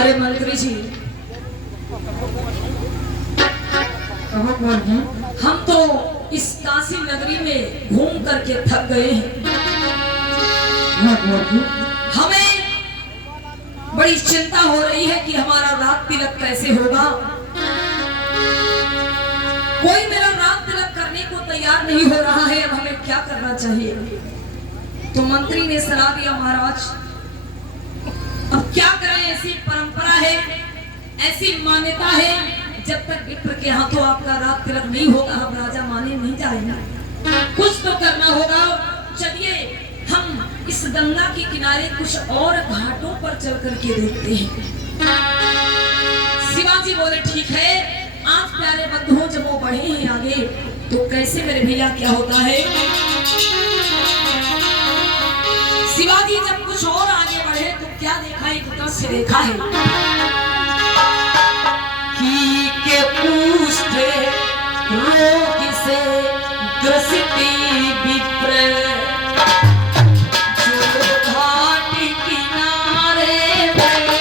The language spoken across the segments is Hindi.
अरे मंत्री जी, हम तो इस काशी नगरी में घूम करके थक गए हैं। हमें बड़ी चिंता हो रही है कि हमारा रात तिलक कैसे होगा। कोई मेरा रात तिलक करने को तैयार नहीं हो रहा है। अब हमें क्या करना चाहिए? तो मंत्री ने सलाह दिया, महाराज अब क्या करें, ऐसी परंपरा है, ऐसी मान्यता है, जब तक विप्र के हाथों आपका रात तिलक नहीं होगा हम राजा माने नहीं जाएंगे। कुछ तो करना होगा। चलिए हम इस गंगा के किनारे कुछ और घाटों पर चल करके देखते हैं। शिवाजी बोले ठीक है। आप प्यारे बंधुओं जब वो बढ़े हैं आगे, तो कैसे मेरे भैया क्या होता है। शिवाजी जब कुछ और आगे बढ़े तो क्या देखा, एक दृश्य देखा है कि के पूछते रोग से ग्रसित विप्र जो घाट किनारे बैठा।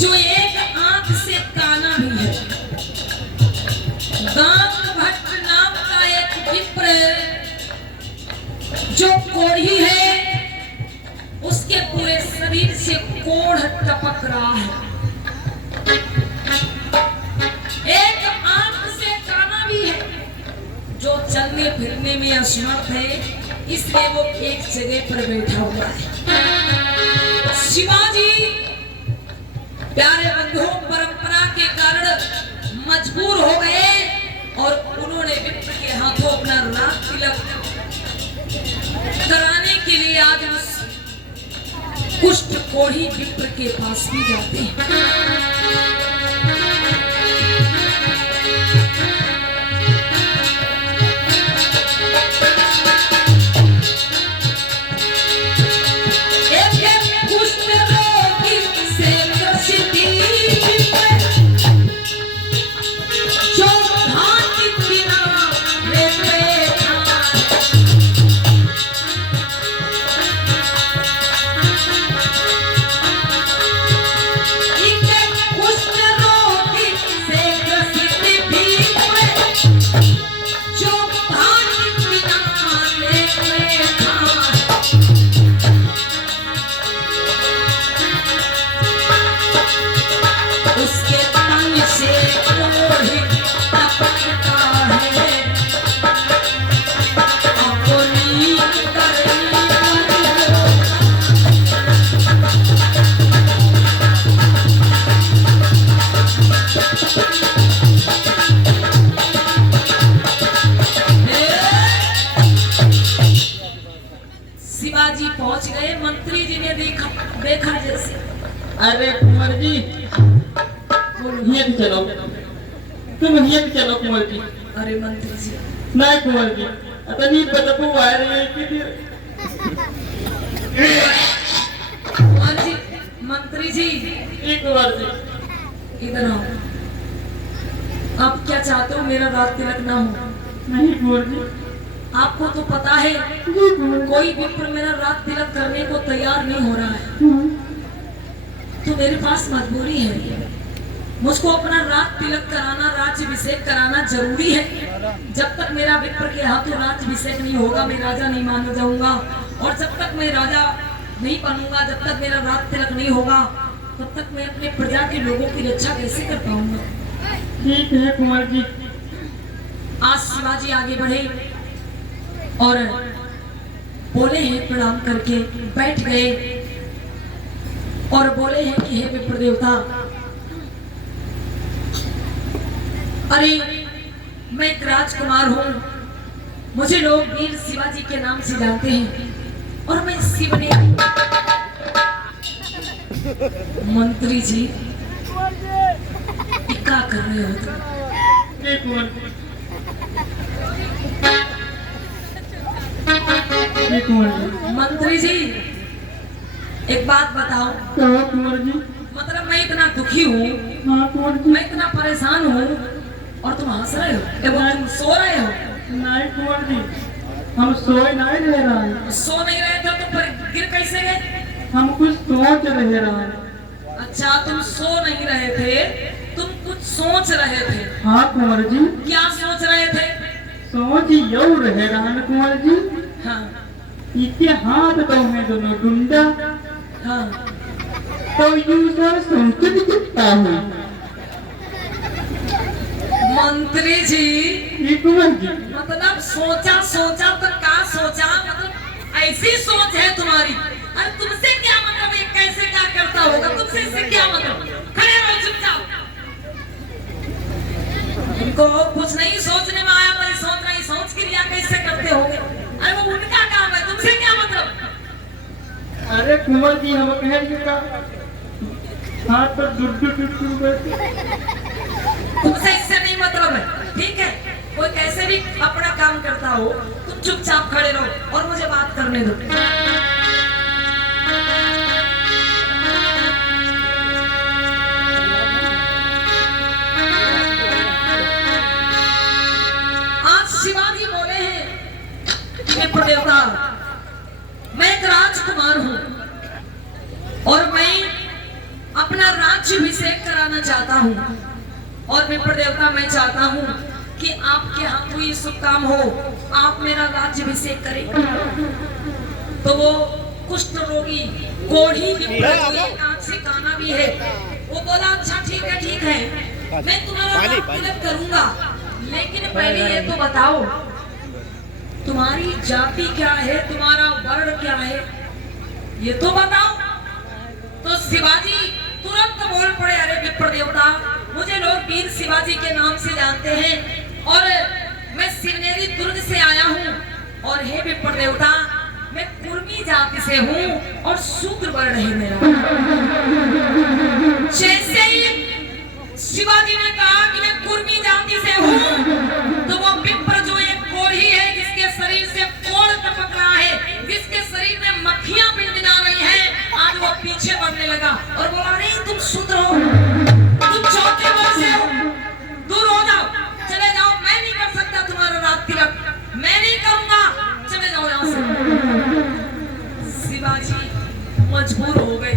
जो एक आंख से काना भी है। भट्ट नाम का एक विप्र जो कोढ़ी है, उसके पूरे शरीर से कोढ़ टपक रहा है। एक आंख से काना भी है, जो चलने फिरने में असमर्थ है, इसलिए वो एक जगह पर बैठा हुआ है। शिवाजी प्यारे बंधुओं परंपरा के कारण मजबूर हो गए और उन्होंने विप्र के हाथों अपना रात तिलक कराने के लिए आज उस कुष्ठ कोढ़ी विप्र के पास भी जाते हैं। शिवाजी पहुंच गए। मंत्री जी ने देखा जैसे, अरे कुंवर जी चलो, तुम चलो कुंवर जी। अरे मंत्री जी नहीं कुंवर जी, अतनी बदबू आ रही है कि मंत्री जी कुंवर जी इधर आओ। आप क्या चाहते हो, मेरा रात तिलक ना हो? नहीं कुंवर जी, आपको तो पता है कोई विप्र मेरा रात तिलक करने को तैयार नहीं हो रहा है, तो मेरे पास मजबूरी है। मुझको अपना रात तिलक कराना, राज्याभिषेक कराना जरूरी है। जब तक मेरा विप्र के हाथों राज्याभिषेक नहीं होगा, मैं राजा नहीं माना जाऊंगा। और जब तक मैं राजा नहीं बनूंगा, जब तक मेरा रात तिलक नहीं होगा, तब तक मैं अपने प्रजा के लोगों की रक्षा कैसे कर पाऊंगा। ठीक है कुंवर जी। आज शिवाजी आगे बढ़े और बोले हैं, प्रणाम करके बैठ गए और बोले हैं कि हे विप्र देवता, अरे मैं एक राजकुमार हूँ, मुझे लोग वीर शिवाजी के नाम से जानते हैं और मैं शिव ने। मंत्री जी क्या कर रहे हो तुम? जी कुंवर जी। जी कुंवर जी। मंत्री जी एक बात बताओ, कहो कुंवर जी। मतलब मैं इतना दुखी हूँ, हाँ कुंवर जी। मैं इतना परेशान हूँ और तुम हंस रहे हो एवं तुम सो रहे हो। नहीं कुंवर जी, हम सोए नहीं रह रहे हैं। सो नहीं रहे थे तो फिर गिर कैसे गए? हम कुछ सोच रह रहे हैं। अच्छा तुम सो नहीं रहे थे, तुम कुछ सोच रहे थे। हाँ कुंवर जी। क्या सोच रहे थे? सोच यू रह रहा है कुंवर जी। हाँ इसके हाथ तो है दोनों डुंडा, हाँ तो यूं सोच दिखता है। मंत्री जी जी कुंवर जी। मतलब सोचा सोचा तो क्या सोचा, मतलब ऐसी सोच है तुम्हारी। अरे तुमसे क्या मतलब, ये कैसे क्या करता होगा, तुमसे इससे क्या मतलब? खड़े रहो चुपचाप। इनको कुछ नहीं सोचने में आया, मैं सोच रही सोच क्रिया कैसे करते होगे? अरे वो उनका काम है, तुमसे क्या मतलब? अरे कुंवर जी हम कहेंगे का हाथ पर डुड्डू डुड्डू करके। तुमसे इससे नहीं मतलब है, ठीक है? कोई कैसे भी अपना काम करता हो, तुम चुपचाप खड़े रहो और मुझे बात करने दो। आज शिवाजी बोले हैं कि विप्र देवता, मैं एक राजकुमार हूं और मैं अपना राज्याभिषेक कराना चाहता हूं। और विप्र देवता मैं चाहता हूँ कि आपके हाथ कोई शुभ काम हो, आप मेरा राज्याभिषेक करें। तो वो कुष्ठ रोगी कोढ़ी नाक से काना भी है, वो बोला अच्छा ठीक है मैं तुम्हारा तिलक करूंगा, लेकिन पहले ये तो बताओ तुम्हारी जाति क्या है, तुम्हारा वर्ण क्या है, ये तो बताओ। तो शिवाजी तुरंत बोल पड़े, अरे विप्र देवता, मुझे लोग वीर शिवाजी के नाम से जानते हैं और मैं शिवनेरी दुर्ग से आया हूँ और हे विप्र देवता, मैं कुर्मी जाति से हूँ और शूद्र वर्ण है मेरा। जैसे ही शिवाजी ने कहा कि मैं कुर्मी जाति से हूँ, तो वो विप्र जो एक कोढ़ी है, जिसके शरीर से कोढ़ टपक रहा है, जिसके शरीर में मक्खियां बिनबिना रही हैं, आज वो पीछे बढ़ने लगा और बोला, अरे तुम शूद्र हो, तुम चौथे वर्ष से हो, दूर हो जाओ, चले जाओ, मैं नहीं कर सकता तुम्हारा रात तिलक, मैं नहीं करूंगा, चले जाओ यहाँ से। शिवाजी मजबूर हो गए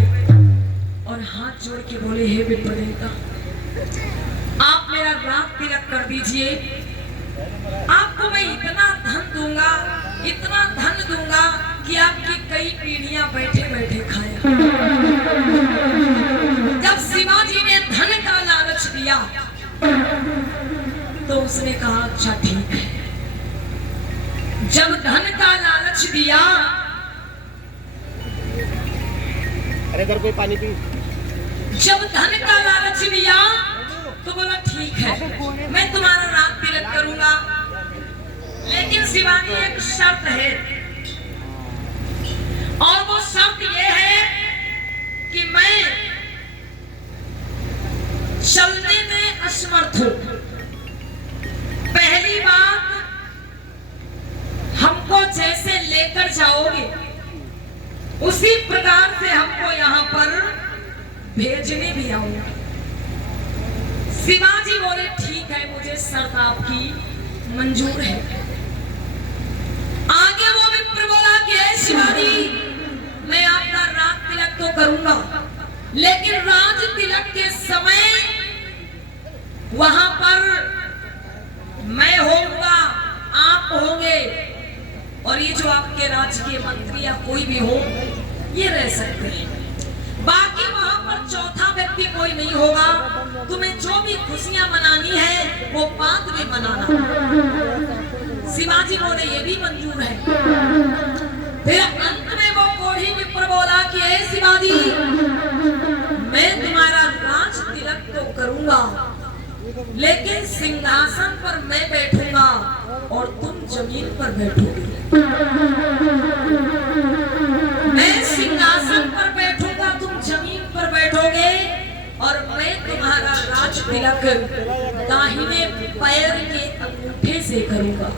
और हाथ जोड़ के बोले, हे विप्र देवता, आप मेरा रात तिलक कर दीजिए, आपको मैं इतना धन दूंगा, इतना धन दूंगा कि आपकी कई पीढ़ियां बैठे बैठे खाए। जब शिवाजी ने धन का लालच दिया तो उसने कहा अच्छा ठीक है। जब धन का लालच दिया, अरे इधर कोई पानी पी। जब धन का लालच दिया तो बोला ठीक है मैं तुम्हारा रात तिलक करूंगा, लेकिन शिवाजी एक शर्त है, और वो शर्त ये है कि मैं चलने में असमर्थ हूं। पहली बात, हमको जैसे लेकर जाओगे उसी प्रकार से हमको यहाँ पर भेजने भी आऊंगा। शिवाजी बोले ठीक है, मुझे शर्त आपकी मंजूर है। आगे वो विप्र बोला कि हे शिवाजी, मैं आपका राज तिलक तो करूंगा, लेकिन राज तिलक के समय वहां पर मैं होऊंगा, आप होंगे, और ये जो आपके राज्य के मंत्री या कोई भी हो ये रह सकते हैं, बाकी वहां पर चौथा व्यक्ति कोई नहीं होगा। तुम्हें जो भी खुशियां मनानी है वो बाद में मनाना। शिवाजी बोले ये भी मंजूर है। फिर अंत में वो कोढ़ी विप्र बोला कि हे शिवाजी, मैं तुम्हारा राज तिलक तो करूंगा, लेकिन सिंहासन पर मैं बैठूंगा और तुम जमीन पर बैठोगे। मैं सिंहासन पर बैठूंगा, तुम जमीन पर बैठोगे, और मैं तुम्हारा राज तिलक दाहिने पैर के अंगूठे से करूंगा।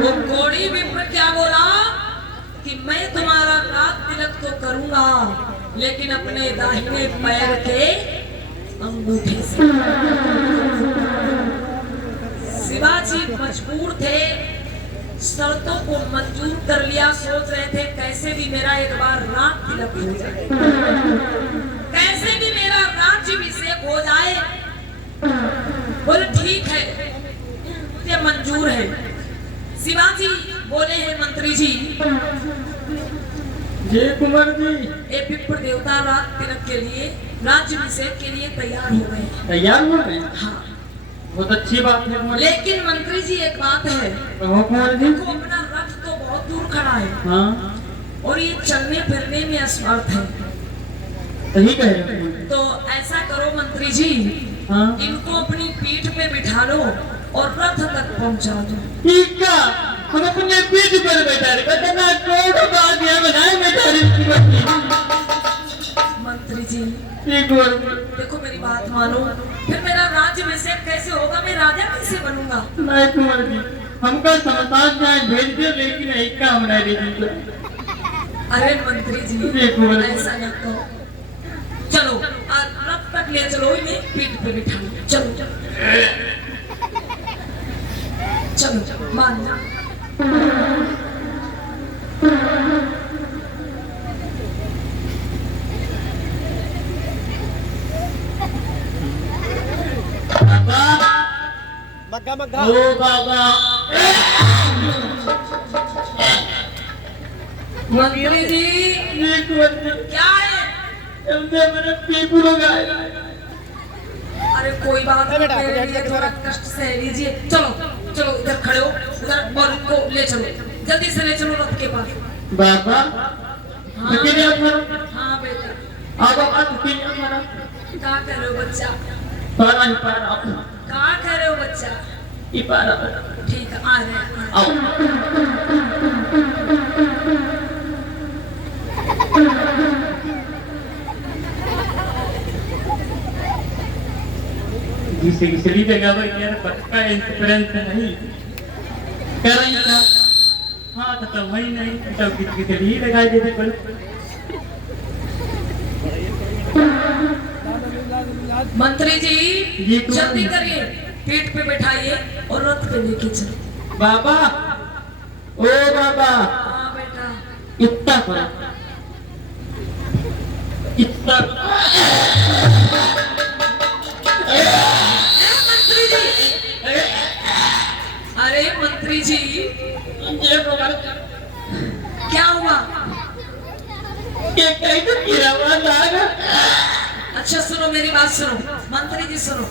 वो कोड़ी विप्र क्या बोला कि मैं तुम्हारा रात तिलक तो करूंगा लेकिन अपने दाहिने पैर के अंगूठे से। शिवाजी मजबूर थे, शर्तों को मंजूर कर लिया, सोच रहे थे कैसे भी मेरा एक बार रात तिलक हो जाए, कैसे भी मेरा राज्याभिषेक हो जाए। बोले ठीक है, ये मंजूर है। शिवाजी बोले हैं मंत्री जी, जय कुमार जी, ये विप्र देवता रात तिलक के लिए राज्याभिषेक के लिए तैयार हो गए। तैयार हो गए? हाँ, बहुत अच्छी बात है कुमार जी। लेकिन मंत्री जी एक बात है, कहो कुमार जी। देखो अपना रथ तो बहुत दूर खड़ा है हाँ, और ये चलने फिरने में असमर्थ है। सही कह रहे हो। तो ऐसा करो मंत्री जी, हाँ, इनको अपनी पीठ पे बिठा लो और रथ तक पहुंचा दो। ठीक है, हम अपने पीठ पर बैठा रहे, कितना करोड़ बात है बनाए बैठा रहे। मंत्री जी ठीक है, देखो मेरी बात मानो, फिर मेरा राज्याभिषेक कैसे होगा, मैं राजा कैसे बनूंगा? नहीं कुमार जी, हमका समतान जाए भेज दे, लेकिन एक का हम नहीं दे दीजिए। अरे मंत्री जी देखो, ऐसा न कहो, चलो रथ तक ले चलो, इन्हें पीठ पे बिठा लो। चलो चलो चलो मान जाओ। मग्गा मग्गा ओ बाबा, मंत्री जी एक मिनट, क्या है? जल्दी मेरे पीपू लोग आए। अरे कोई बात नहीं, बेटा, मेरे लिए बेटा, थोड़ा कष्ट सह लीजिए। चलो चलो इधर खड़े हो, उधर और उनको ले चलो, जल्दी से ले चलो रथ के पास। बाबा, हाँ अकेले अपना, हाँ बेटा, आप बाबा अकेले अपना, क्या कर रहे हो बच्चा? पारा ही पारा, क्या कर रहे हो बच्चा? ही पारा, ठीक है, आ रहे हैं। आओ। जिसे इसलिए जगह पर यार पक्का इंश्योरेंस नहीं करें था। हाँ तो वही नहीं तो किसी लिए लगाए देते पर। मंत्री जी जी, कौन? जल्दी करिए, पीठ पे बैठाइए और रथ पे लेके चलो। बाबा, ओ बाबा, हाँ बेटा, इतना करो, इतना। मंत्री जी, अरे मंत्री जी ये बाबा क्या हुआ? ये कहीं तो गिरा हुआ था। अच्छा सुनो मेरी बात सुनो, मंत्री जी सुनो,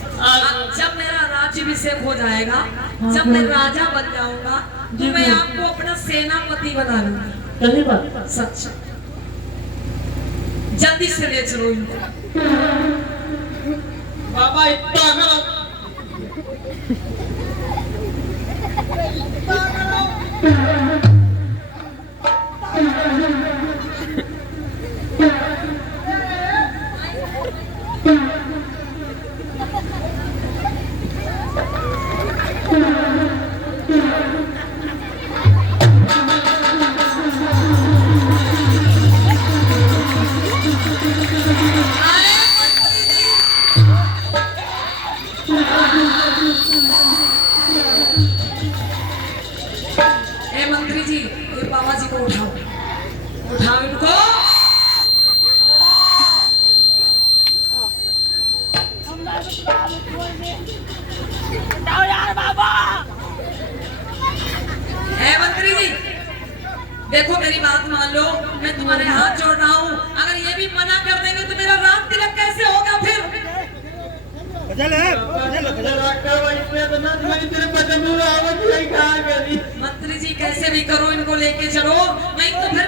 जब मेरा राज्याभिषेक हो जाएगा, जब मैं राजा बन जाऊंगा तो मैं आपको अपना सेनापति बना लूंगी। सही बात। सच, जल्दी से ले चलो इनको। बाबा इतना करो, ए मंत्री जी, ये बाबा जी को उठाओ, उठाओ इनको। ए मंत्री जी देखो मेरी बात मान लो, मैं तुम्हारे हाथ जोड़ रहा हूँ, अगर ये भी मना कर देंगे तो मेरा रात तिलक कैसे होगा फिर? बजल है, बजल बजल मंत्री जी कैसे भी करो, इनको लेके चलो, नहीं तो फिर